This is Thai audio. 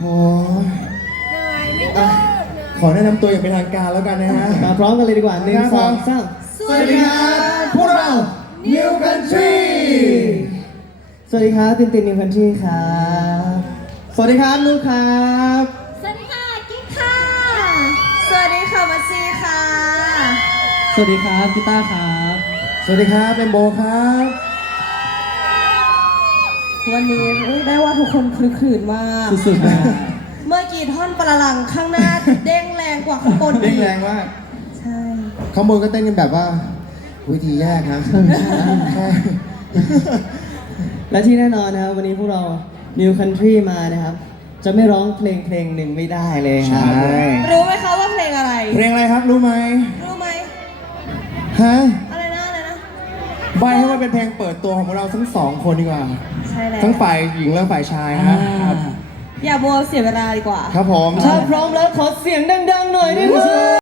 โอ้อะขอแนะนำตัวอย่างเป็นทางการแล้วกันนะฮะ มาพร้อมกันเลยดีกว่าหนึ่งครับสองสามสวัสดีครับพวกเรา New Country สวัสดีครับตินตินนิวคันทรีครับสวัสดีครับลูกครับสวัสดีค่ะกิ๊กค่ะ สวัสดีค่ะมาซีค่ะ สวัสดีครับกีตาร์ครับ สวัสดีครับเป็นโบครับ วันนี้อุ๊ยได้ว่าทุกคนคลึกครื้นมาก สุดๆนะ เมื่อกี้ท่อนปลาลังข้างหน้า เด้งแรงกว่าข้างบนเด้งอีกแรงมาก ใช่ ข้างบนก็เต้นกันแบบว่า วิธีแยกนะใช่และที่แน่นอนนะครับ วันนี้พวกเรา New Country มานะครับ จะไม่ร้องเพลงเพลงหนึ่งไม่ได้เลยครับใช่รู้ไหมคะว่าเพลงอะไร เพลงอะไรครับรู้ไหม ใบให้ว่าเป็นเพลงเปิดตัวของพวกเราทั้งสองคนดีกว่า ใช่แล้วทั้งฝ่ายหญิงและฝ่ายชายฮะครับอย่าบัวเสียเวลาดีกว่า ครับผม ถ้าพร้อมแล้วขอเสียงดังๆหน่อยได้ไหม